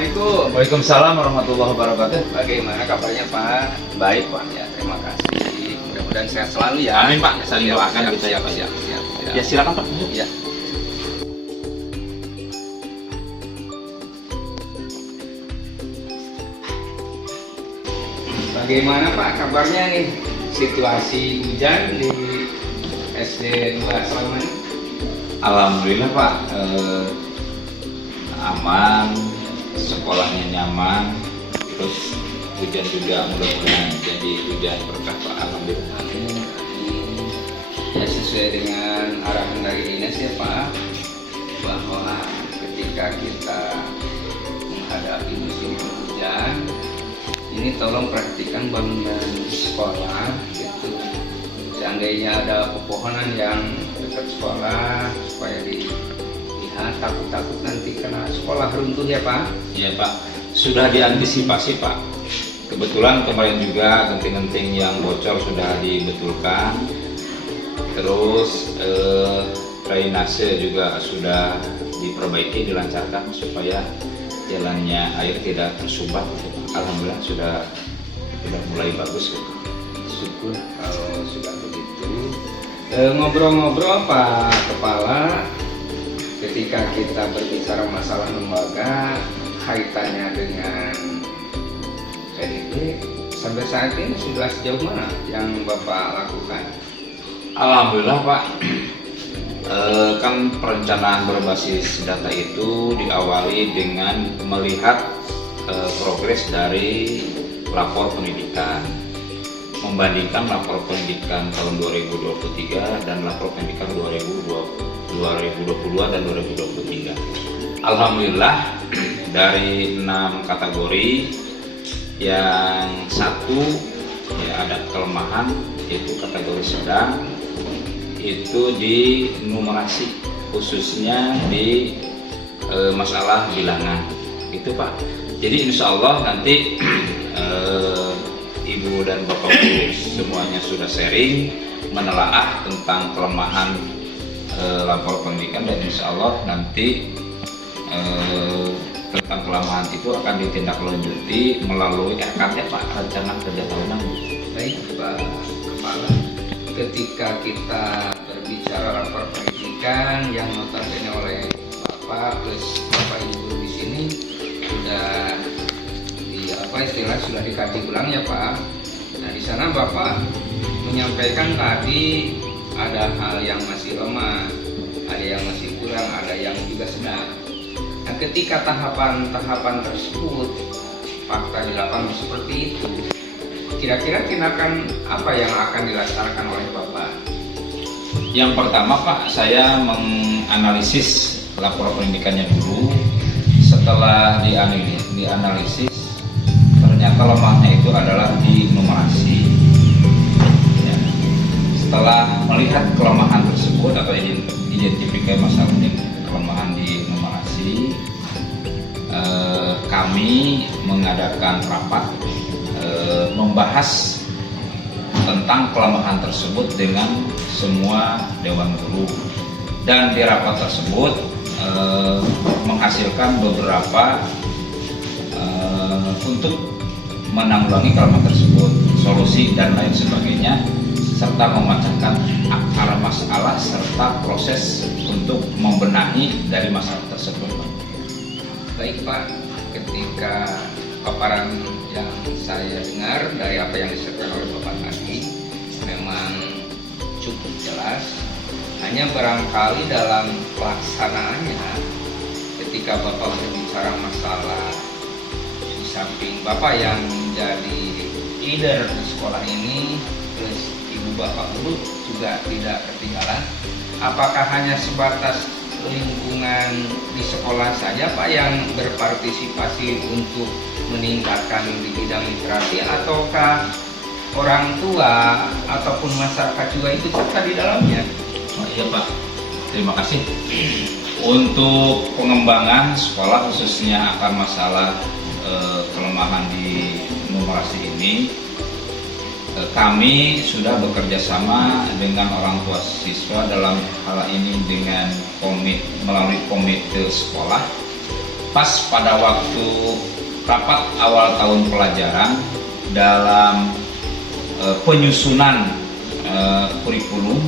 Assalamualaikum. Waalaikumsalam warahmatullahi wabarakatuh. Bagaimana kabarnya Pak? Baik Pak. Ya, terima kasih. Mudah-mudahan sehat selalu ya. Amin, Pak. Saling doakan siap, kita ya, siap, Pak. siap, siap, siap. Ya silakan Pak. Ya. Bagaimana Pak kabarnya nih? Situasi hujan di SD 2 selama ini? Alhamdulillah Pak, aman, sekolahnya nyaman, terus hujan juga mudah-mudahan jadi hujan berkah Pak. Alhamdulillah. Ya, sesuai dengan arahan dari dinas ya Pak, bahwa ketika kita menghadapi musim hujan, ini tolong perhatikan bangunan sekolah gitu. Seandainya ada pepohonan yang dekat sekolah, supaya dilihat, takut-takut nanti kena sekolah runtuh ya Pak. Iya Pak, sudah diantisipasi Pak. Kebetulan kemarin juga genting-genting yang bocor sudah dibetulkan. Terus drainase juga sudah diperbaiki, dilancarkan supaya jalannya air tidak tersumbat. Alhamdulillah sudah mulai bagus. Syukur kalau sudah begitu. Ngobrol-ngobrol Pak Kepala, ketika kita berbicara masalah lembaga kaitannya dengan PDP, sampai saat ini sudah sejauh mana yang Bapak lakukan? Alhamdulillah Pak, kan perencanaan berbasis data itu diawali dengan melihat progres dari lapor pendidikan, membandingkan lapor pendidikan tahun 2023 dan lapor pendidikan 2022 dan 2023. Alhamdulillah dari 6 kategori yang satu ya ada kelemahan, yaitu kategori sedang, itu di numerasi, khususnya di masalah bilangan gitu Pak. Jadi insya Allah nanti Ibu dan Bapak Guru semuanya sudah sharing, menelaah tentang kelemahan lapor pendidikan, dan insya Allah nanti tentang kelemahan itu akan ditindaklanjuti melalui RKT Pak, rencana kerja tahunan. Baik Pak Kepala, ketika kita berbicara lapor pendidikan yang notabene oleh Bapak plus Bapak Ibu Guru di sini sudah sudah dikaji ulang ya Pak. Nah di sana Bapak menyampaikan tadi ada hal yang masih lemah, ada yang masih kurang, ada yang juga sedang. Nah ketika tahapan-tahapan tersebut fakta di lapangan seperti itu, kira-kira tindakan apa yang akan dilaksanakan oleh Bapak? Yang pertama Pak, saya menganalisis lapor pendidikannya dulu. Setelah dianalisis, ternyata lemahnya itu adalah di numerasi. Ya. Setelah melihat kelemahan tersebut atau identifikasi masalah kelemahan di numerasi, kami mengadakan rapat membahas tentang kelemahan tersebut dengan semua dewan guru, dan di rapat tersebut menghasilkan beberapa untuk menanggulangi kelemahan tersebut, solusi dan lain sebagainya, serta memecahkan akar masalah serta proses untuk membenahi dari masalah tersebut. Baik Pak, ketika paparan yang saya dengar dari apa yang disampaikan oleh Bapak tadi memang cukup jelas. Hanya barangkali dalam pelaksanaannya, ketika Bapak berbicara masalah, di samping Bapak yang menjadi leader di sekolah ini, plus Ibu Bapak Guru juga tidak ketinggalan. Apakah hanya sebatas lingkungan di sekolah saja Pak yang berpartisipasi untuk meningkatkan di bidang literasi, ataukah orang tua ataupun masyarakat juga ikut serta di dalamnya? Oh, iya Pak, terima kasih. Untuk pengembangan sekolah khususnya akan masalah kelemahan di numerasi ini, kami sudah bekerja sama dengan orang tua siswa dalam hal ini dengan melalui komite sekolah pas pada waktu rapat awal tahun pelajaran dalam penyusunan kurikulum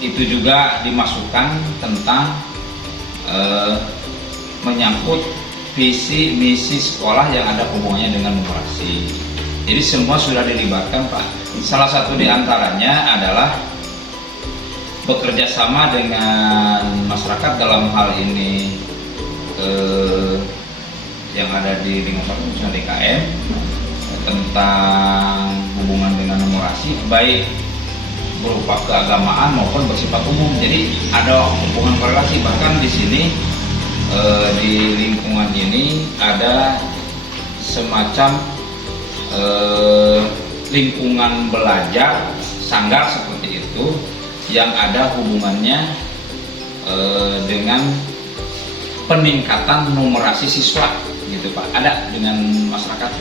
itu juga dimasukkan tentang menyangkut visi misi sekolah yang ada hubungannya dengan numerasi. Jadi semua sudah dilibatkan, Pak. Salah satu di antaranya adalah bekerja sama dengan masyarakat dalam hal ini yang ada di lingkungan khususnya DKM tentang hubungan dengan numerasi, baik berupa keagamaan maupun bersifat umum. Jadi ada hubungan korelasi, bahkan di sini di lingkungan ini ada semacam lingkungan belajar sanggar seperti itu yang ada hubungannya dengan peningkatan numerasi siswa gitu Pak, ada dengan masyarakat.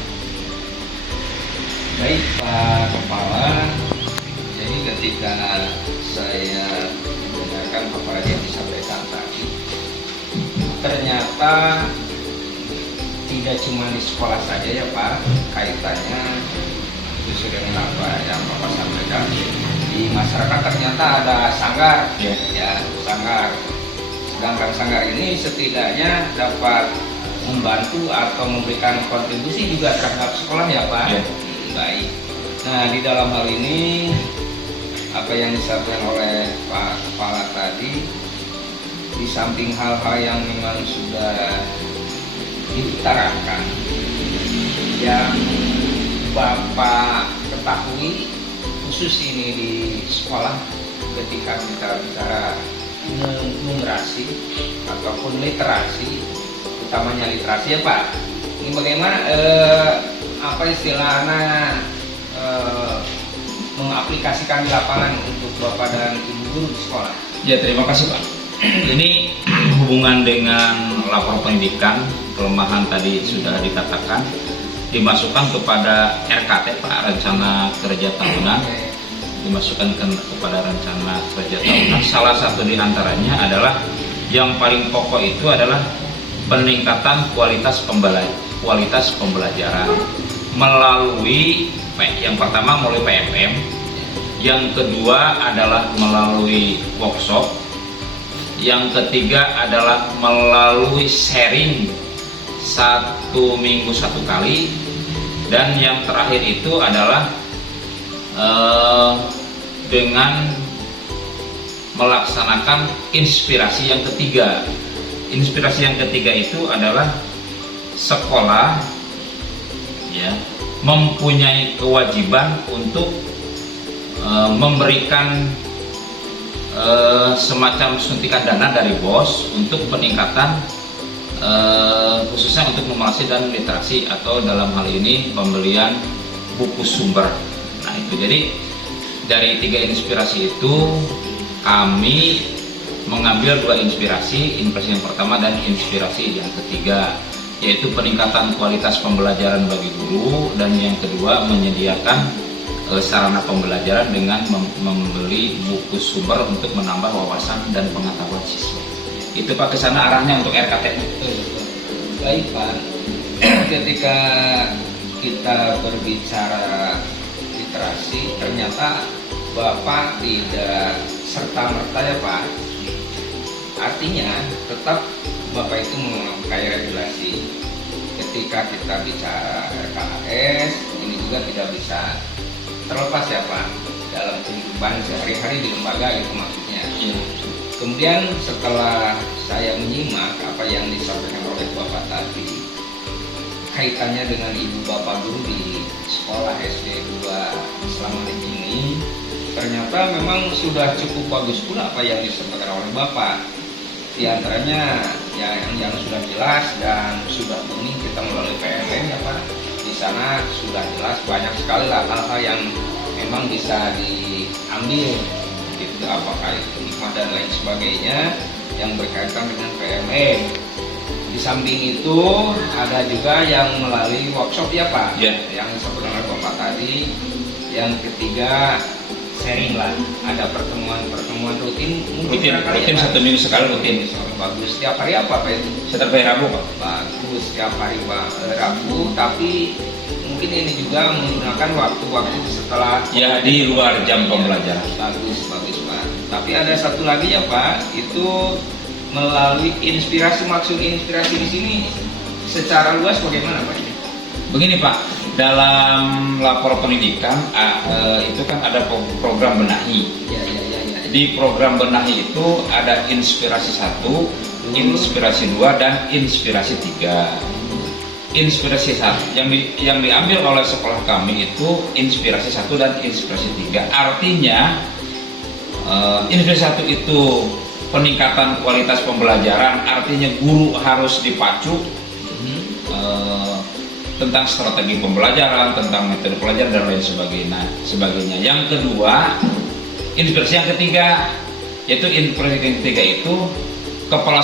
Baik Pak Kepala, jadi ketika saya mendengarkan paparan yang disampaikan tadi, ternyata tidak cuma di sekolah saja ya Pak, kaitannya sesuai dengan apa yang Bapak sampaikan. Di masyarakat ternyata ada sanggar, ya sanggar. Sedangkan sanggar ini setidaknya dapat membantu atau memberikan kontribusi juga terhadap sekolah ya Pak. Baik. Nah di dalam hal ini apa yang disampaikan oleh Pak Kepala tadi, di samping hal-hal yang memang sudah diutarakan, yang Bapak ketahui khusus ini di sekolah ketika kita bicara numerasi ataupun literasi, utamanya literasi ya Pak. Ini bagaimana apa istilahnya mengaplikasikan di lapangan untuk Bapak dan Ibu guru di sekolah? Ya terima kasih Pak. Ini hubungan dengan lapor pendidikan, kelemahan tadi sudah dikatakan, dimasukkan kepada RKT Pak, rencana kerja tahunan, dimasukkan kepada rencana kerja tahunan. Salah satu di antaranya adalah yang paling pokok itu adalah peningkatan kualitas pembelajaran melalui yang pertama melalui PMM, yang kedua adalah melalui workshop, yang ketiga adalah melalui sharing 1 minggu 1 kali, dan yang terakhir itu adalah dengan melaksanakan inspirasi yang ketiga. Inspirasi yang ketiga itu adalah sekolah ya mempunyai kewajiban untuk memberikan semacam suntikan dana dari BOS untuk peningkatan khususnya untuk numerasi dan literasi, atau dalam hal ini pembelian buku sumber. Nah itu jadi dari 3 inspirasi itu kami mengambil 2 inspirasi yang pertama dan inspirasi yang ketiga, yaitu peningkatan kualitas pembelajaran bagi guru, dan yang kedua menyediakan sarana pembelajaran dengan membeli buku sumber untuk menambah wawasan dan pengetahuan siswa. Itu Pak, kesana arahnya untuk RKT. Baik Pak, ketika kita berbicara literasi, ternyata Bapak tidak serta-merta ya Pak. Artinya tetap Bapak itu memakai regulasi. Ketika kita bicara RKS, ini juga tidak bisa terlepas ya Pak dalam kehidupan sehari-hari di lembaga, itu maksudnya. Kemudian setelah saya menyimak apa yang disampaikan oleh Bapak tadi, kaitannya dengan ibu bapak guru di sekolah SD 2 Slamet ini, ternyata memang sudah cukup bagus pula apa yang disampaikan oleh Bapak. Di antaranya ya yang sudah jelas dan sudah bening kita melalui PMM ya Pak. Di sana sudah jelas banyak sekali lah hal-hal yang memang bisa diambil, itu apakah itu hikmah dan lain sebagainya yang berkaitan dengan PMM. Di samping itu ada juga yang melalui workshop ya Pak, yang disebut oleh Bapak tadi. Yang ketiga sharing lah. Ada pertemuan rutin, mungkin Rutin 1 minggu sekali rutin. Bagus. Setiap hari apa Pak itu? Setiap hari Rabu Pak. Bagus, setiap hari Pak Rabu, tapi mungkin ini juga menggunakan waktu-waktu setelah Ya di luar jam pembelajaran. bagus Pak. Tapi ada satu lagi ya Pak, itu melalui inspirasi. Maksud inspirasi di sini secara luas bagaimana Pak? Begini Pak, dalam lapor pendidikan itu kan ada program benahi. Ya. Di program benahi itu ada inspirasi 1, inspirasi 2, dan inspirasi 3. Inspirasi 1 yang diambil oleh sekolah kami itu inspirasi 1 dan inspirasi 3. Artinya inspirasi 1 itu peningkatan kualitas pembelajaran, artinya guru harus dipacu tentang strategi pembelajaran, tentang metode pelajaran dan lain sebagainya. Yang kedua, inspirasi yang ketiga, yaitu inspirasi yang ketiga itu kepala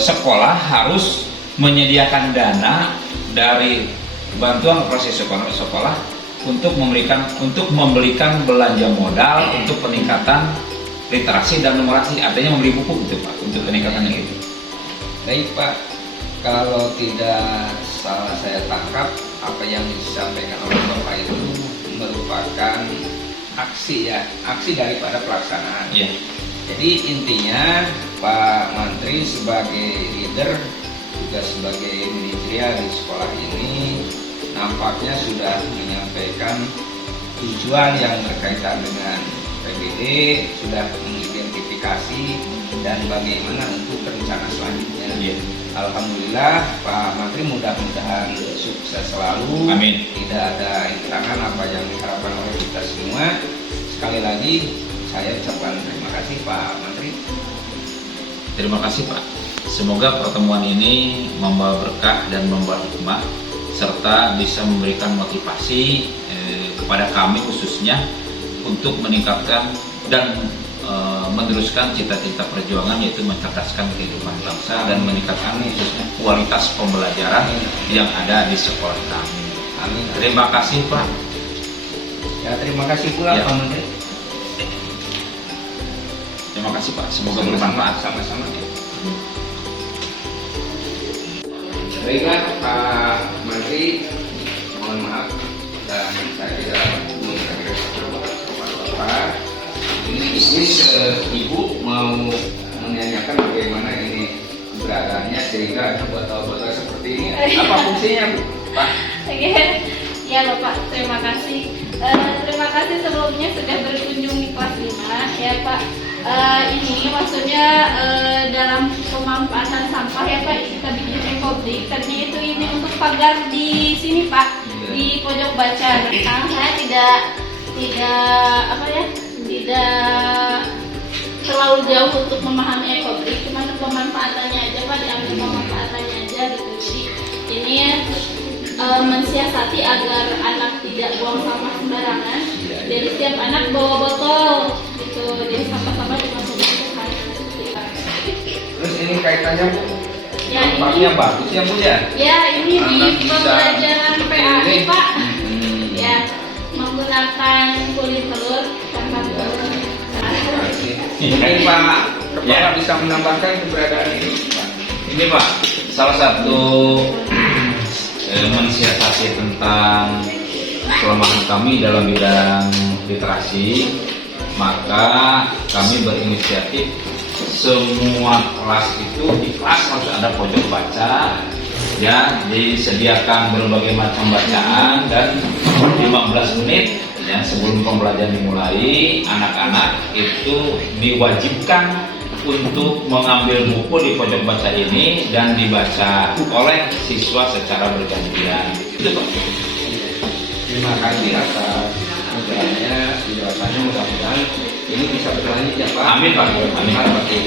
sekolah harus menyediakan dana dari bantuan proses sekolah untuk membelikan belanja modal untuk peningkatan literasi dan numerasi, artinya membeli buku gitu Pak, untuk peningkatan yang itu. Baik Pak, kalau tidak salah saya tangkap, apa yang disampaikan oleh Bapak itu merupakan aksi daripada pelaksanaan. Iya. Jadi intinya Pak Mantri sebagai leader juga sebagai manajerial di sekolah ini nampaknya sudah menyampaikan tujuan yang berkaitan dengan PBD, sudah mengidentifikasi dan bagaimana untuk rencana selanjutnya. Iya. Alhamdulillah Pak Mantri, mudah-mudahan sukses selalu. Amin. Tidak ada rintangan apa yang diharapkan oleh kita semua. Sekali lagi saya ucapkan terima kasih Pak Mantri. Terima kasih Pak. Semoga pertemuan ini membawa berkah dan membawa hikmah serta bisa memberikan motivasi kepada kami khususnya untuk meningkatkan dan meneruskan cita-cita perjuangan, yaitu mencerdaskan kehidupan bangsa dan meningkatkan khususnya kualitas pembelajaran yang ada di sekolah kami. Amin. Terima kasih Pak. Ya, terima kasih pula Ya. Pak Menteri. Terima kasih Pak. Semoga bermanfaat. Sama-sama. Baiklah Pak Menteri, mohon maaf dan saya tidak mengingatkan Bapak. Ini Ibu mau menanyakan bagaimana ini keberadaannya sehingga ada botol-botol seperti ini. Apa fungsinya Bu? Pak? Oke, ya Bapak, terima kasih. Terima kasih sebelumnya sudah berkunjung di kelas 5 ya Pak. Ini maksudnya dalam pemanfaatan sampah ya Pak, kita bikin ekobrik. Tadinya itu ini untuk pagar di sini Pak, di pojok baca. Nah, saya tidak terlalu jauh untuk memahami ekobrik, cuma untuk pemanfaatannya aja Pak, diambil pemanfaatannya aja gitu. Jadi ini mensiasati agar anak tidak buang sampah sembarangan. Jadi setiap anak bawa botol gitu, jadi sampah-sampah dimasukin ke sana. Terus ini kaitannya Bu? Ya, Nampaknya bagus ya Bu ya? Ya, ini di Anak bisa pembelajaran PAI Pak. Hmm. Ya, menggunakan kulit telur tanpa telur. Mungkin Pak Kepala Ya. bisa menambahkan keberadaan ini Pak. Ini Pak, salah satu mensiasati tentang kelemahan kami dalam bidang literasi, maka kami berinisiatif semua kelas itu di kelas harus ada pojok baca, ya, disediakan berbagai macam bacaan dan 15 menit ya sebelum pembelajaran dimulai, anak-anak itu diwajibkan untuk mengambil buku di pojok baca ini dan dibaca oleh siswa secara bergantian. Itu Pak. Terima kasih atas penjelasannya, mudah-mudahan ini bisa berlanjut ya Pak. Amin Pak. Amin. Bagi